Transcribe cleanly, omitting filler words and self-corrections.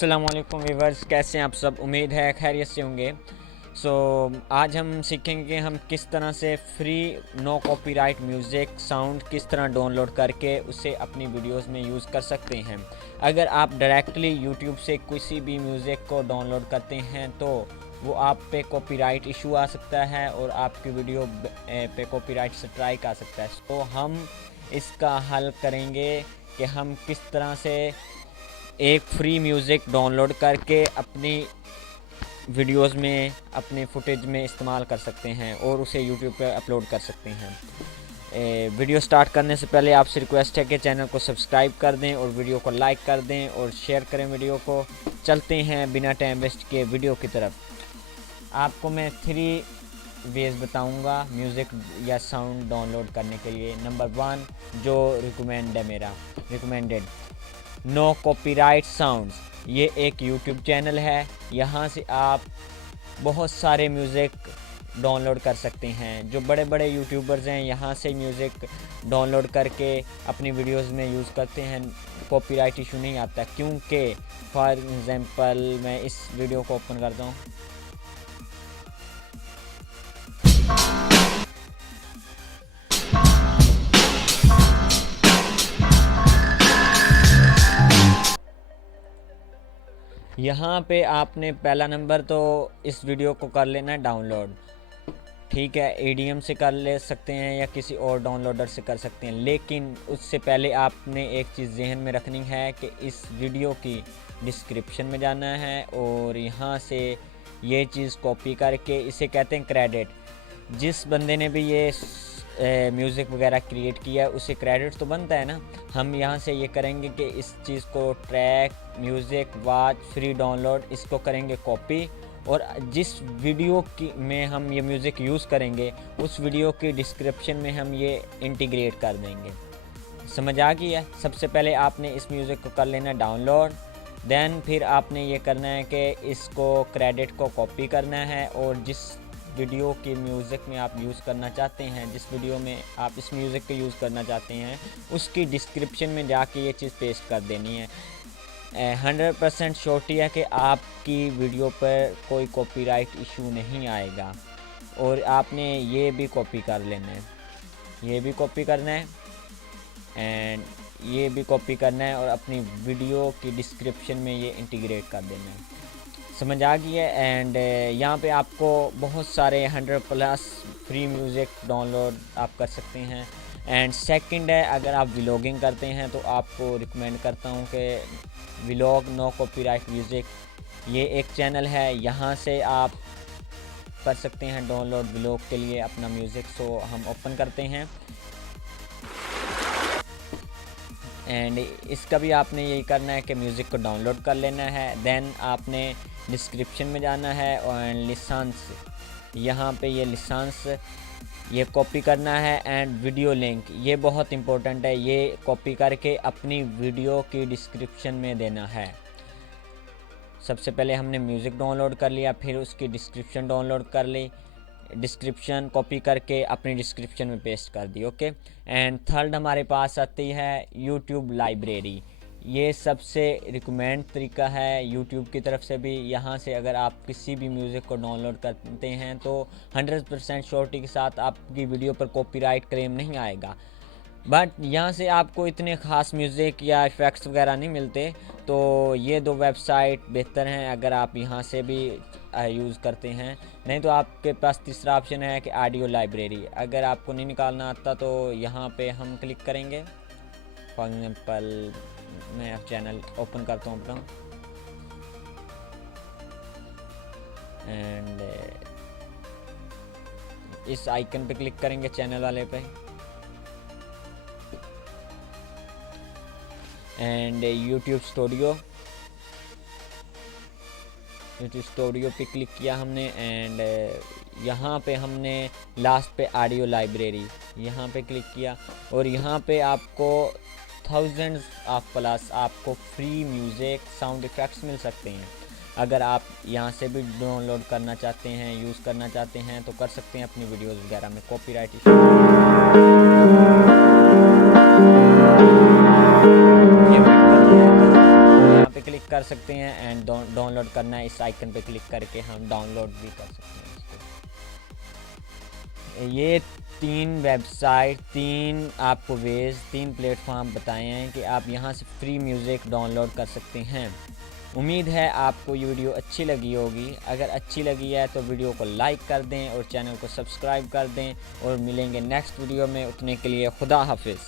अस्सलाम वालेकुम व्यूअर्स, कैसे हैं आप सब। उम्मीद है खैरियत से होंगे। आज हम सीखेंगे कि हम किस तरह से free no copyright music sound किस तरह डाउनलोड करके उसे अपनी वीडियोस में यूज़ कर सकते हैं। अगर आप डायरेक्टली यूट्यूब से किसी भी म्यूज़िक को डाउनलोड करते हैं तो वो आप पे कॉपीराइट इशू आ सकता है और आपकी वीडियो पे कॉपीराइट स्ट्राइक आ सकता है। तो हम इसका हल करेंगे कि हम किस तरह से एक फ्री म्यूज़िक डाउनलोड करके अपनी वीडियोस में अपने फुटेज में इस्तेमाल कर सकते हैं और उसे यूट्यूब पर अपलोड कर सकते हैं। वीडियो स्टार्ट करने से पहले आपसे रिक्वेस्ट है कि चैनल को सब्सक्राइब कर दें और वीडियो को लाइक कर दें और शेयर करें वीडियो को। चलते हैं बिना टाइम वेस्ट किए वीडियो की तरफ। आपको मैं 3 वेज बताऊंगा म्यूज़िक या साउंड डाउनलोड करने के लिए। नंबर 1 जो रिकमेंडेड नो कॉपीराइट साउंड्स, ये एक यूट्यूब चैनल है। यहाँ से आप बहुत सारे म्यूज़िक डाउनलोड कर सकते हैं। जो बड़े बड़े यूट्यूबर्स हैं यहाँ से म्यूज़िक डाउनलोड करके अपनी वीडियोस में यूज़ करते हैं, कॉपीराइट इशू नहीं आता। क्योंकि फॉर एग्ज़ाम्पल मैं इस वीडियो को ओपन करता हूँ। यहाँ पे आपने पहला नंबर तो इस वीडियो को कर लेना है डाउनलोड। ठीक है, एडीएम से कर ले सकते हैं या किसी और डाउनलोडर से कर सकते हैं, लेकिन उससे पहले आपने एक चीज़ जहन में रखनी है कि इस वीडियो की डिस्क्रिप्शन में जाना है और यहाँ से ये चीज़ कॉपी करके, इसे कहते हैं क्रेडिट। जिस बंदे ने भी ये म्यूज़िक वगैरह क्रिएट किया है उसे क्रेडिट तो बनता है ना। हम यहाँ से ये करेंगे कि इस चीज़ को track music watch free download इसको करेंगे कॉपी और जिस वीडियो की में हम ये म्यूज़िक यूज़ करेंगे उस वीडियो की डिस्क्रिप्शन में हम ये इंटीग्रेट कर देंगे। समझ आ गई है। सबसे पहले आपने इस म्यूज़िक को कर लेना डाउनलोड, देन फिर आपने ये करना है कि इसको क्रेडिट को कॉपी करना है और जिस वीडियो की म्यूज़िक में आप यूज़ करना चाहते हैं, जिस वीडियो में आप इस म्यूज़िक को यूज़ करना चाहते हैं उसकी डिस्क्रिप्शन में जाके ये चीज़ पेस्ट कर देनी है। 100% श्योरिटी है कि आपकी वीडियो पर कोई कॉपीराइट इशू नहीं आएगा। और आपने ये भी कॉपी कर लेना है, ये भी कॉपी करना है एंड ये भी कॉपी करना है और अपनी वीडियो की डिस्क्रिप्शन में ये इंटीग्रेट कर देना है। समझ आ गई है। एंड यहाँ पे आपको बहुत सारे 100+ फ्री म्यूज़िक डाउनलोड आप कर सकते हैं। एंड सेकंड है, अगर आप व्लॉगिंग करते हैं तो आपको रिकमेंड करता हूँ कि व्लॉग नो कॉपीराइट म्यूज़िक, ये एक चैनल है। यहाँ से आप कर सकते हैं डाउनलोड व्लॉग के लिए अपना म्यूज़िक। सो हम ओपन करते हैं एंड इसका भी आपने यही करना है कि म्यूज़िक को डाउनलोड कर लेना है। देन आपने डिस्क्रिप्शन में जाना है और लिसेंस, यहाँ पे ये लिसेंस ये कॉपी करना है एंड वीडियो लिंक, ये बहुत इम्पोर्टेंट है, ये कॉपी करके अपनी वीडियो की डिस्क्रिप्शन में देना है। सबसे पहले हमने म्यूज़िक डाउनलोड कर लिया, फिर उसकी डिस्क्रिप्शन डाउनलोड कर ली, डिस्क्रिप्शन कॉपी करके अपनी डिस्क्रिप्शन में पेस्ट कर दी। ओके। एंड थर्ड हमारे पास आती है यूट्यूब लाइब्रेरी। ये सबसे रिकमेंड तरीका है यूट्यूब की तरफ से भी। यहाँ से अगर आप किसी भी म्यूज़िक को डाउनलोड करते हैं तो 100% श्योरिटी के साथ आपकी वीडियो पर कॉपीराइट क्लेम नहीं आएगा। बट यहाँ से आपको इतने ख़ास म्यूज़िक या इफ़ेक्ट्स वगैरह नहीं मिलते। तो ये 2 वेबसाइट बेहतर हैं अगर आप यहाँ से भी यूज़ करते हैं। नहीं तो आपके पास तीसरा ऑप्शन है कि ऑडियो लाइब्रेरी। अगर आपको नहीं निकालना आता तो यहाँ पे हम क्लिक करेंगे। फॉर एग्जांपल मैं चैनल ओपन करता हूँ अपना एंड इस आइकन पे क्लिक करेंगे चैनल वाले पे एंड यूट्यूब स्टूडियो पे क्लिक किया हमने एंड यहाँ पे हमने लास्ट पे ऑडियो लाइब्रेरी यहाँ पे क्लिक किया और यहाँ पे आपको थाउजेंड्स ऑफ प्लस आपको फ्री म्यूज़िक साउंड इफ़ेक्ट्स मिल सकते हैं। अगर आप यहाँ से भी डाउनलोड करना चाहते हैं, यूज़ करना चाहते हैं तो कर सकते हैं अपनी वीडियोज़ वगैरह में। कॉपीराइट इशू यहाँ पे क्लिक कर कर सकते हैं एंड डाउनलोड करना है, इस आइकन पे क्लिक करके हम डाउनलोड भी कर सकते हैं इसको। ये 3 वेबसाइट, 3 आपको वेज, 3 प्लेटफॉर्म बताए हैं कि आप यहाँ से फ्री म्यूज़िक डाउनलोड कर सकते हैं। उम्मीद है आपको ये वीडियो अच्छी लगी होगी। अगर अच्छी लगी है तो वीडियो को लाइक कर दें और चैनल को सब्सक्राइब कर दें, और मिलेंगे नेक्स्ट वीडियो में। उतने के लिए खुदा हाफिज़।